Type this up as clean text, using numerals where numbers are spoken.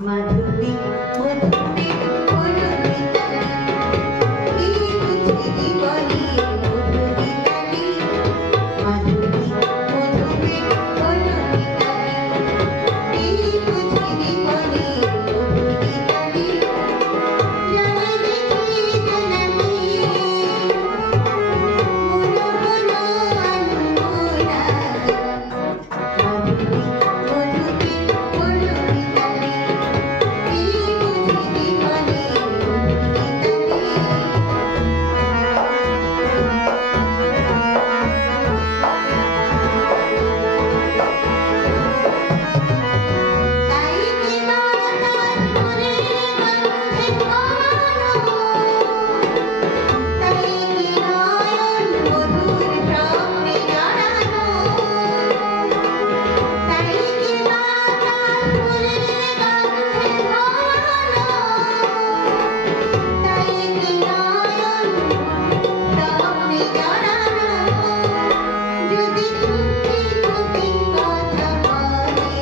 মাধুরী মধুরী মধুরী তালি এই বুঝি জীবনে মধুরী তালি মাধুরী মধুরী মধুরী তালি এই বুঝি জীবনে মধুরী তালি জানে দেখি জানামি মনো মনো আনমনা মাধুরী মধুরী মধুরী তালি এই বুঝি জীবনে মধুরী তাই কি মাতার মনে গন্ধে ঘন তাই কি নয়ন মধুর স্বপ্নে জড়ানো তাই কি মাতার মনে গন্ধে ঘন তাই কি নয়ন স্বপ্নে জড়ানো যদি চুপি চুপি কথা বলে